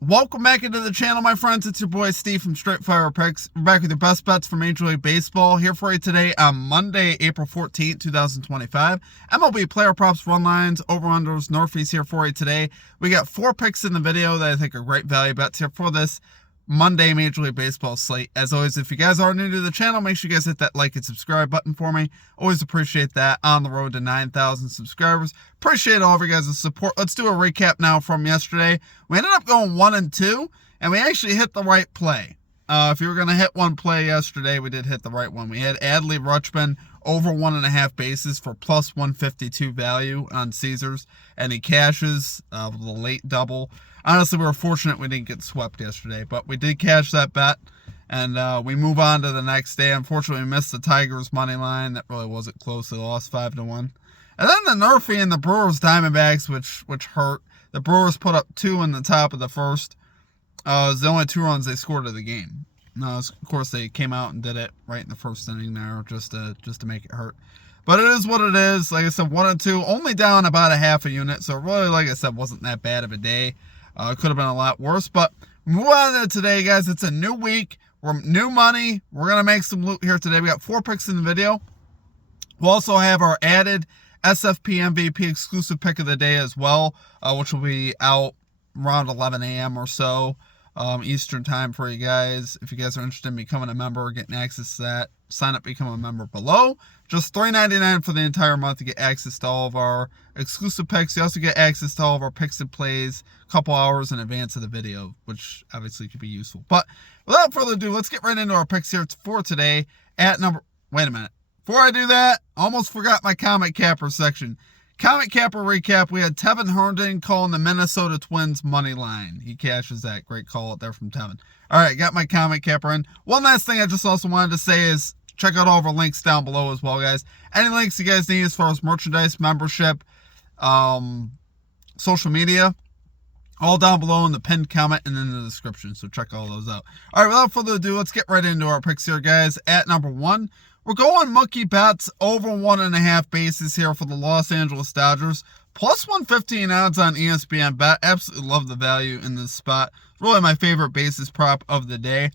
Welcome back into the channel, my friends. It's your boy Steve from Straight Fire Picks. We're back with your best bets for Major League Baseball here for you today on Monday, April 14th, 2025. MLB player props, run lines, over-unders, NRFIs here for you today. We got 4 picks in the video that I think are great value bets here for this Monday Major League Baseball slate. As always, if you guys are new to the channel, make sure you guys hit that like and subscribe button for me. Always appreciate that. On the road to 9,000 subscribers. Appreciate all of you guys' support. Let's do a recap now from yesterday. We ended up going 1-2, and we actually hit the right play. If you were going to hit one play yesterday, we did hit the right one. We had Adley Rutschman over 1.5 bases for plus 152 value on Caesars, and he cashes with a late double. Honestly, we were fortunate we didn't get swept yesterday, but we did cash that bet, and we move on to the next day. Unfortunately, we missed the Tigers money line. That really wasn't close. They lost 5-1. And then the NRFI and the Brewers Diamondbacks, which hurt. The Brewers put up 2 in the top of the first. It was the only 2 runs they scored of the game. Of course, they came out and did it right in the first inning there just to make it hurt. But it is what it is. Like I said, 1-2, only down about a half a unit. So really, like I said, wasn't that bad of a day. It could have been a lot worse. But move on to today, guys. It's a new week. We're new money. We're going to make some loot here today. We got 4 picks in the video. We'll also have our added SFP MVP exclusive pick of the day as well, which will be out around 11 a.m. or so Eastern time for you guys. If you guys are interested in becoming a member or getting access to that, sign up, become a member below. Just $3.99 for the entire month to get access to all of our exclusive picks. You also get access to all of our picks and plays a couple hours in advance of the video, which obviously could be useful. But without further ado, let's get right into our picks here for today at number... Wait a minute. Before I do that, almost forgot my Comet Capper section. Comet Capper recap, we had Tevin Herndon calling the Minnesota Twins money line. He cashes that. Great call out there from Tevin. All right, got my Comet Capper in. One last thing I just also wanted to say is check out all of our links down below as well, guys. Any links you guys need as far as merchandise, membership, social media, all down below in the pinned comment and in the description. So check all those out. All right, without further ado, let's get right into our picks here, guys. At number 1, we're going Mookie Betts over 1.5 bases here for the Los Angeles Dodgers. Plus 115 odds on ESPN Bet. Absolutely love the value in this spot. Really my favorite bases prop of the day.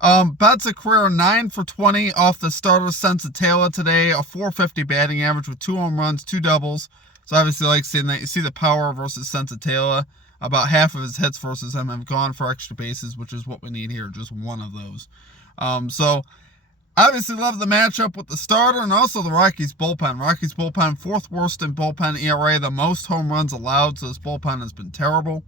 Betts a career 9 for 20 off the starter Sensatella today. A 450 batting average with 2 home runs, 2 doubles. So obviously like seeing that. You see the power versus Sensatella. About half of his hits versus him have gone for extra bases, which is what we need here. Just one of those. So obviously love the matchup with the starter and also the Rockies bullpen. Rockies bullpen, 4th worst in bullpen ERA, the most home runs allowed, so this bullpen has been terrible.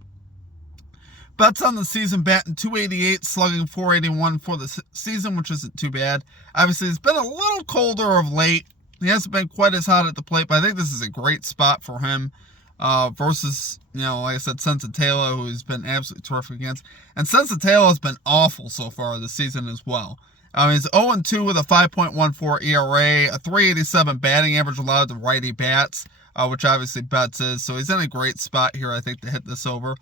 Betts on the season, batting .288, slugging .481 for the season, which isn't too bad. Obviously, it's been a little colder of late. He hasn't been quite as hot at the plate, but I think this is a great spot for him versus, like I said, Sensatella, who's been absolutely terrific against. And Sensatella has been awful so far this season as well. He's 0-2 with a 5.14 ERA, a 387 batting average allowed to righty bats, which obviously Betts is. So he's in a great spot here, I think, to hit this over.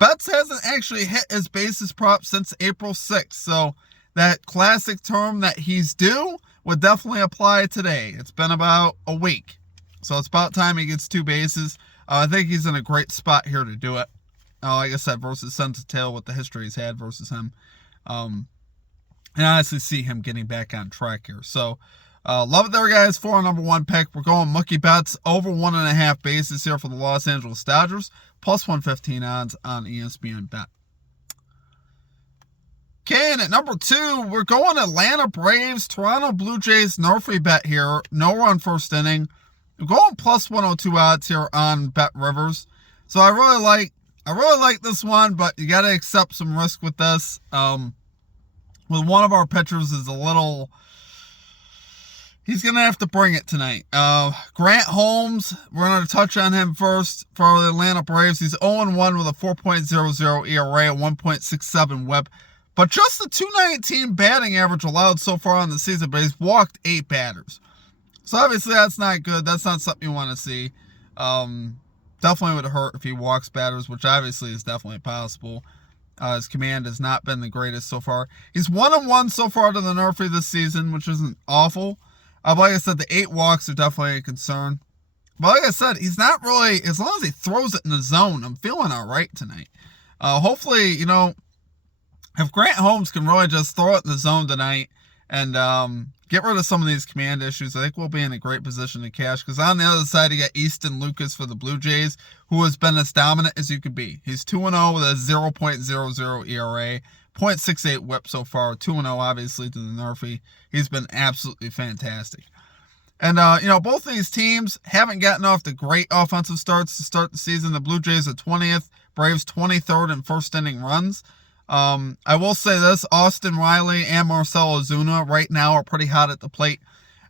Betts hasn't actually hit his bases prop since April 6th, so that classic term that he's due would definitely apply today. It's been about a week, so it's about time he gets 2 bases. I think he's in a great spot here to do it. Like I said, versus Sensatella with the history he's had versus him. And I honestly see him getting back on track here. So, love it there, guys, for our number 1 pick. We're going Mookie Betts over 1.5 bases here for the Los Angeles Dodgers. Plus 115 odds on ESPN Bet. Okay, and at number 2, we're going Atlanta Braves, Toronto Blue Jays, NRFI bet here. No run first inning. We're going plus 102 odds here on Bet Rivers. So I really like this one, but you got to accept some risk with this. With one of our pitchers is a little... He's going to have to bring it tonight. Grant Holmes, we're going to touch on him first for the Atlanta Braves. He's 0-1 with a 4.00 ERA, a 1.67 whip. But just the 219 batting average allowed so far on the season, but he's walked 8 batters. So obviously that's not good. That's not something you want to see. Definitely would hurt if he walks batters, which obviously is definitely possible. His command has not been the greatest so far. He's 1-1 so far to the NRFI this season, which isn't awful. But like I said, the 8 walks are definitely a concern. But like I said, he's not really, as long as he throws it in the zone, I'm feeling all right tonight. Hopefully, if Grant Holmes can really just throw it in the zone tonight and get rid of some of these command issues, I think we'll be in a great position to cash. Because on the other side, you got Easton Lucas for the Blue Jays, who has been as dominant as you could be. He's 2-0 with a 0.00 ERA, 0.68 whip so far, 2-0 obviously to the NRFI. He's been absolutely fantastic. And, both these teams haven't gotten off the great offensive starts to start the season. The Blue Jays are 20th, Braves 23rd in first inning runs. I will say this, Austin Riley and Marcell Ozuna right now are pretty hot at the plate.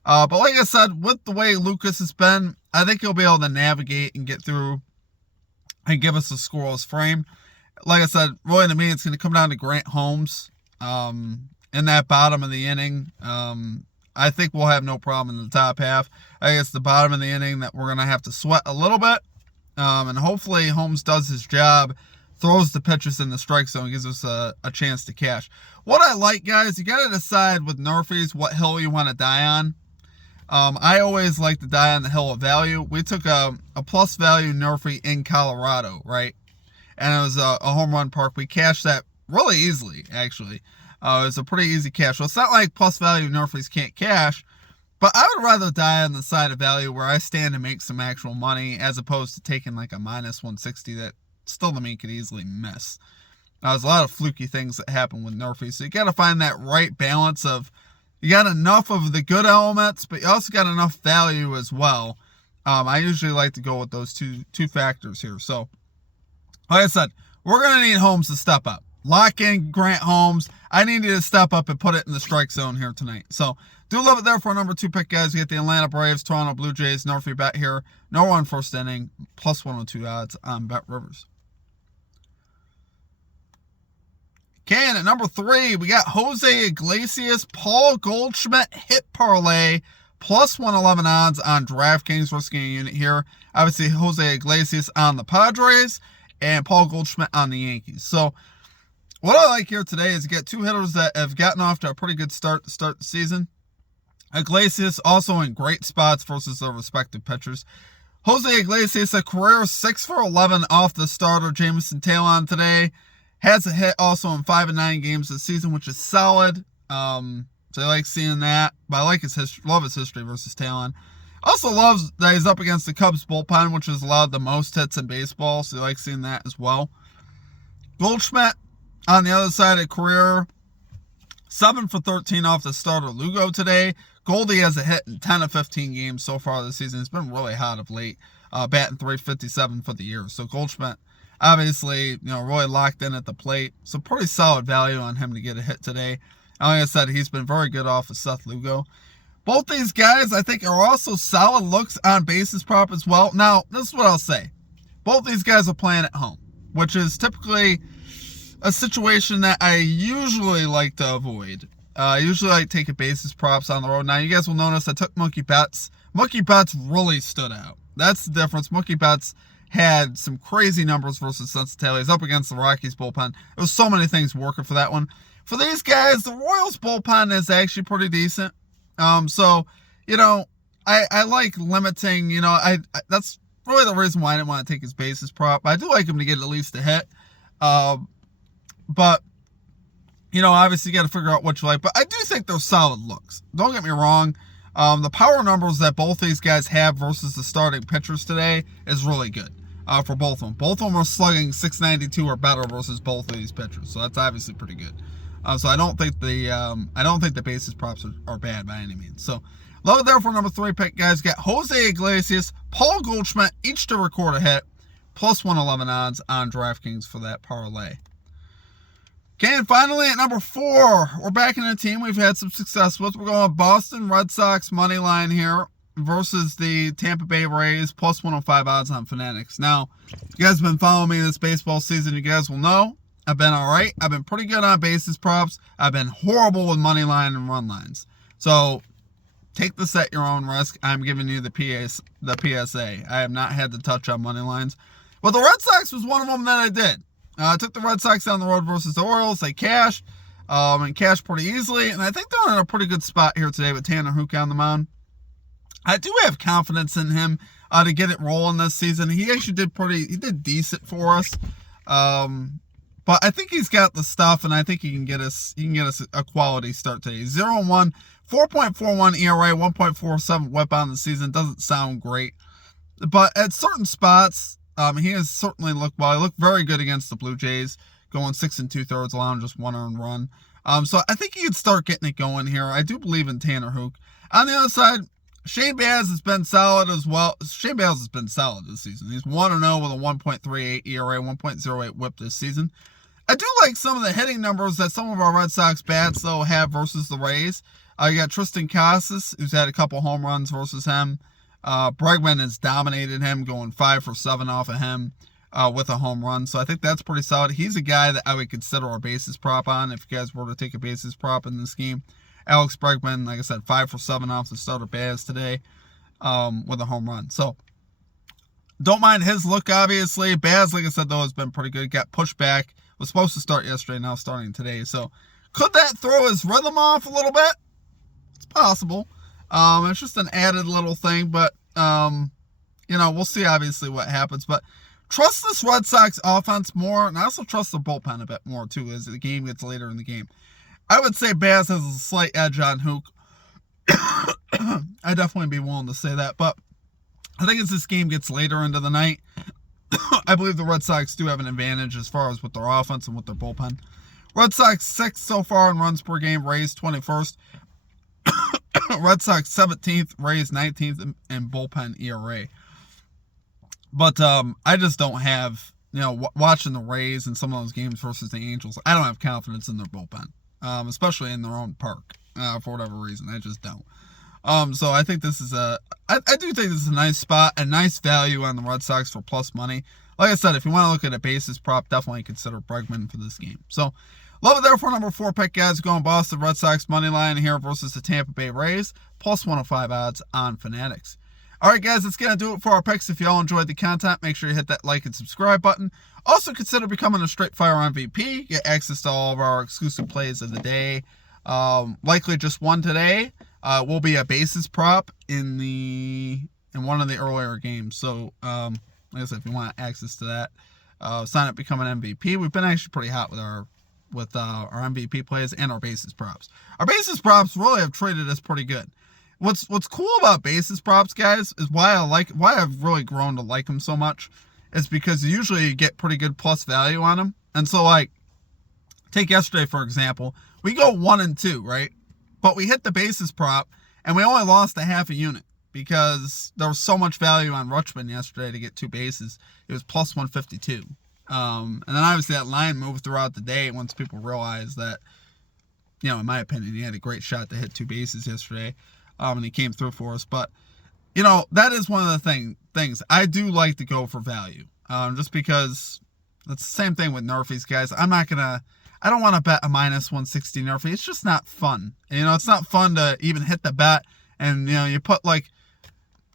But like I said, with the way Lucas has been, I think he'll be able to navigate and get through and give us a scoreless frame. Like I said, really to me, it's going to come down to Grant Holmes in that bottom of the inning. I think we'll have no problem in the top half. I think it's the bottom of the inning that we're going to have to sweat a little bit. And hopefully Holmes does his job, throws the pitches in the strike zone, gives us a chance to cash. What I like, guys, you got to decide with NRFIs what hill you want to die on. I always like to die on the hill of value. We took a plus value NRFI in Colorado, right? And it was a home run park. We cashed that really easily, actually. It was a pretty easy cash. Well, it's not like plus value NRFIs can't cash, but I would rather die on the side of value where I stand to make some actual money as opposed to taking like a minus 160 that still to me could easily miss. There's a lot of fluky things that happen with NRFIs, so you got to find that right balance of you got enough of the good elements, but you also got enough value as well. I usually like to go with those two factors here. So, like I said, we're going to need Holmes to step up. Lock in Grant Holmes. I need you to step up and put it in the strike zone here tonight. So, do love it there for a number 2 pick, guys. You get the Atlanta Braves, Toronto Blue Jays, NRFI bet here. No run first inning, plus 102 odds on Bet Rivers. Okay, and at number 3, we got Jose Iglesias, Paul Goldschmidt hit parlay, plus 111 odds on DraftKings. We're skinny unit here. Obviously, Jose Iglesias on the Padres and Paul Goldschmidt on the Yankees. So, what I like here today is you get 2 hitters that have gotten off to a pretty good start to start the season. Iglesias also in great spots versus their respective pitchers. Jose Iglesias, a career 6 for 11 off the starter Jameson Taillon today. Has a hit also in 5 of 9 games this season, which is solid. So I like seeing that. But I like his history, love his history versus Taillon. Also loves that he's up against the Cubs bullpen, which has allowed the most hits in baseball. So I like seeing that as well. Goldschmidt on the other side of career, 7 for 13 off the starter Lugo today. Goldie has a hit in 10 of 15 games so far this season. It's been really hot of late, batting .357 for the year. So Goldschmidt, obviously, really locked in at the plate. So pretty solid value on him to get a hit today. And like I said, he's been very good off of Seth Lugo. Both these guys, I think, are also solid looks on basis prop as well. Now, this is what I'll say. Both these guys are playing at home, which is typically a situation that I usually like to avoid. I usually like taking basis props on the road. Now, you guys will notice I took Mookie Betts. Mookie Betts really stood out. That's the difference. Mookie Betts had some crazy numbers versus Cincinnati. He's up against the Rockies bullpen. There was so many things working for that one. For these guys, the Royals bullpen is actually pretty decent. So, I like limiting, that's really the reason why I didn't want to take his basis prop. I do like him to get at least a hit. But, obviously you got to figure out what you like. But I do think they're solid looks. Don't get me wrong. The power numbers that both these guys have versus the starting pitchers today is really good for both of them. Both of them are slugging .692 or better versus both of these pitchers. So that's obviously pretty good. So I don't think the basis props are bad by any means. So love it there for number 3 pick, guys. Got Jose Iglesias, Paul Goldschmidt, each to record a hit, plus 111 odds on DraftKings for that parlay. Okay, and finally at number 4, we're back in a team we've had some success with. We're going with Boston Red Sox money line here versus the Tampa Bay Rays, plus 105 odds on Fanatics. Now, if you guys have been following me this baseball season, you guys will know I've been all right. I've been pretty good on basis props. I've been horrible with money line and run lines. So take this at your own risk. I'm giving you the PSA. I have not had to touch on money lines. But the Red Sox was one of them that I did. I took the Red Sox down the road versus the Orioles. They cashed, and cashed pretty easily. And I think they're in a pretty good spot here today with Tanner Houck on the mound. I do have confidence in him to get it rolling this season. He actually did decent for us. But I think he's got the stuff, and I think he can get us a quality start today. 0-1, 4.41 ERA, 1.47 whip on the season. Doesn't sound great. But at certain spots, he has certainly looked well. He looked very good against the Blue Jays, going 6 2/3, allowing just 1 earned run. So I think he could start getting it going here. I do believe in Tanner Houck. On the other side, Shane Baz has been solid as well. Shane Baz has been solid this season. He's 1-0 with a 1.38 ERA, 1.08 whip this season. I do like some of the hitting numbers that some of our Red Sox bats, though, have versus the Rays. You got Tristan Casas, who's had a couple home runs versus him. Bregman has dominated him, going 5 for 7 off of him with a home run. So I think that's pretty solid. He's a guy that I would consider a basis prop on if you guys were to take a basis prop in this game. Alex Bregman, like I said, 5 for 7 off the starter Baz today with a home run. So don't mind his look, obviously. Baz, like I said, though, has been pretty good. Got pushed back. Was supposed to start yesterday, now starting today. So could that throw his rhythm off a little bit? It's possible. It's just an added little thing, but, we'll see obviously what happens. But trust this Red Sox offense more, and I also trust the bullpen a bit more, too, as the game gets later in the game. I would say Baz has a slight edge on Houck. I'd definitely be willing to say that, but I think as this game gets later into the night, I believe the Red Sox do have an advantage as far as with their offense and with their bullpen. Red Sox 6th so far in runs per game, Rays 21st. Red Sox 17th, Rays 19th in bullpen ERA. But I just don't have, watching the Rays in some of those games versus the Angels, I don't have confidence in their bullpen, especially in their own park for whatever reason. I just don't. So I think this is I do think this is a nice spot, a nice value on the Red Sox for plus money. Like I said, if you want to look at a basis prop, definitely consider Bregman for this game. So love it there for number 4 pick, guys. Going Boston Red Sox money line here versus the Tampa Bay Rays, plus 105 odds on Fanatics. All right, guys, that's going to do it for our picks. If y'all enjoyed the content, make sure you hit that like and subscribe button. Also, consider becoming a Straight Fire MVP. Get access to all of our exclusive plays of the day. Likely just one today. Will be a basis prop in one of the earlier games. So, like I said, if you want access to that, sign up, become an MVP. We've been actually pretty hot with our MVP plays and our basis props. Our basis props really have traded us pretty good. What's cool about basis props, guys, is why I've really grown to like them so much, is because usually you get pretty good plus value on them. And so, like, take yesterday for example, we go 1-2, right? But we hit the basis prop, and we only lost a half a unit because there was so much value on Rutschman yesterday to get 2 bases. It was plus 152. And then obviously that line moved throughout the day once people realized that, in my opinion, he had a great shot to hit 2 bases yesterday, and he came through for us. But, that is one of the things. I do like to go for value, just because that's the same thing with NRFIs, guys. I don't want to bet a minus 160 NRFI. It's just not fun. It's not fun to even hit the bet, and, you put, like,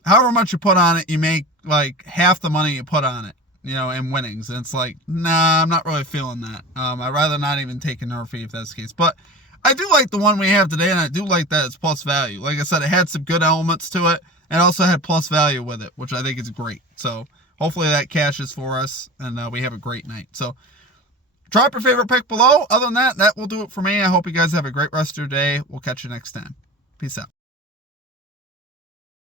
however much you put on it, you make, like, half the money you put on it, in winnings. And it's like, nah, I'm not really feeling that. I'd rather not even take a NRFI if that's the case. But I do like the one we have today, and I do like that it's plus value. Like I said, it had some good elements to it, and also had plus value with it, which I think is great. So hopefully that cashes for us, and we have a great night. So drop your favorite pick below. Other than that will do it for me. I hope you guys have a great rest of your day. We'll catch you next time. Peace out.